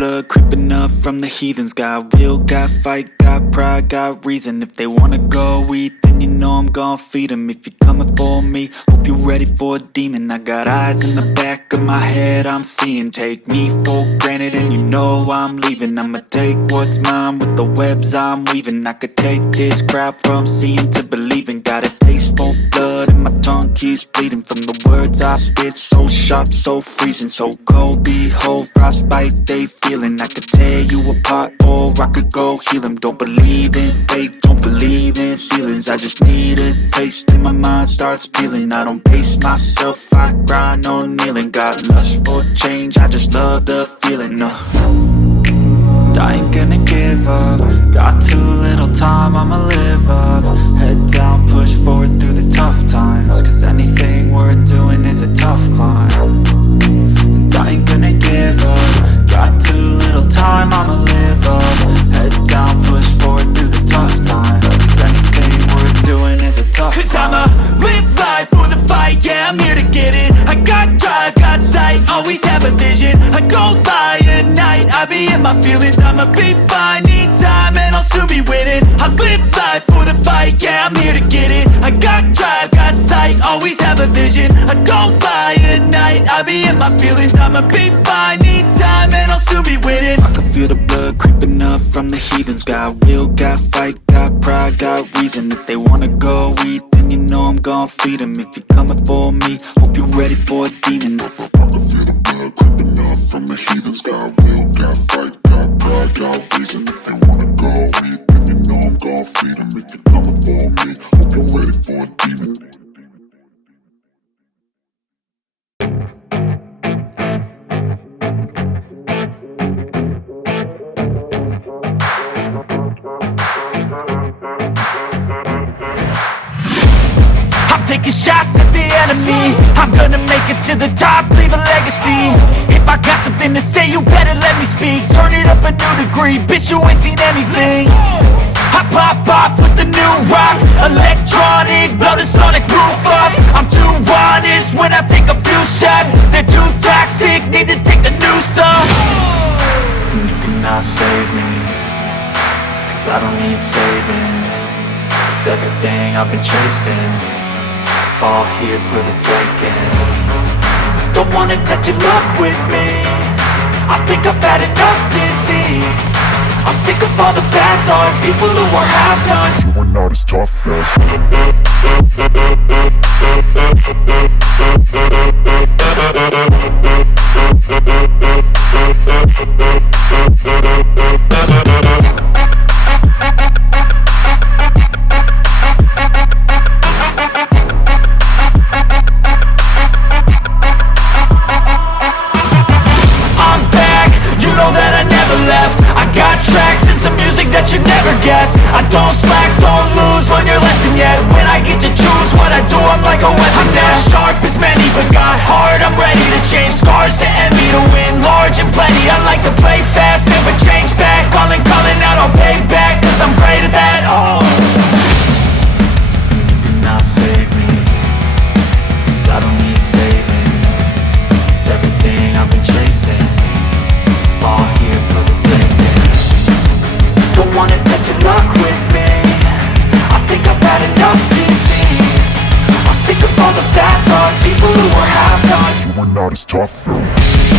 blood creeping up from the heathens. Got will, got fight, got pride, got reason. If they wanna go eat, then you know I'm gon' feed them. If you're coming for me, hope you're ready for a demon. I got eyes in the back of my head, I'm seeing. Take me for granted and you know I'm leaving. I'ma take what's mine with the webs I'm weaving. I could take this crowd from seeing to believing. Got a taste for blood and my tongue keeps bleeding from the words I spit. So sharp, so freezing, so cold. Behold, frostbite they feeling. I could tear you apart or I could go heal them. Don't believe in fate, don't believe in ceilings. I just need a taste and my mind starts peeling. I don't pace myself, I grind on kneeling. Got lust for change, I just love the feeling. I ain't gonna give up. Got too little time, I'ma live up. Head down, push forward through the tough times. Cause anything worth doing is a tough climb. And I ain't gonna give up. Got too little time, I'ma live up. Head down, push forward through the tough times. Cause anything worth doing is a tough climb. Cause I'ma live life for the fight, yeah, I'm here to get it. I got drive, got sight, always have a vision. I go by at night, I be in my feelings. I'ma be fine, need time and I'll soon be winning. I live life for the fight, yeah, I'm here to get it. I got drive, got sight, always have a vision. I go by at night, I be in my feelings. I'ma be fine, need time and I'll soon be winning. I can feel the blood creeping up from the heathens. Got will, got fight, got pride, got reason. If they wanna go eat, then you know I'm gon' feed them. If you're coming for me, hope you're ready for a demon. I can feel the blood creeping up from the heathens. Got will, got fight, got pride, got reason. If they wanna go eat, then you know I'm gon' feed them. If you're coming for me, hope you're ready for a demon. Taking shots at the enemy, I'm gonna make it to the top, leave a legacy. If I got something to say, you better let me speak. Turn it up a new degree, bitch, you ain't seen anything. I pop off with the new rock, electronic, blow the sonic roof up. I'm too honest when I take a few shots. They're too toxic, need to take the noose off. And you cannot save me, cause I don't need saving. It's everything I've been chasing, all here for the taking. Don't wanna test your luck with me, I think I've had enough disease. I'm sick of all the bad thoughts, people who are half-nots. You are not as tough as I don't slack, don't lose, learn your lesson yet. When I get to choose what I do, I'm like a weapon. I'm not sharp as many, but got heart, I'm ready to change. Scars to envy, to win large and plenty. I like to play fast, never change back. Calling out, I'll pay back, cause I'm great at that. Oh, you cannot save me, cause I don't need saving. It's everything I've been chasing, all here for the taking. don't wanna test your luck with me, I think I've had enough disease. I'm sick of all the bad thoughts, people who are half-nots. you are not as tough as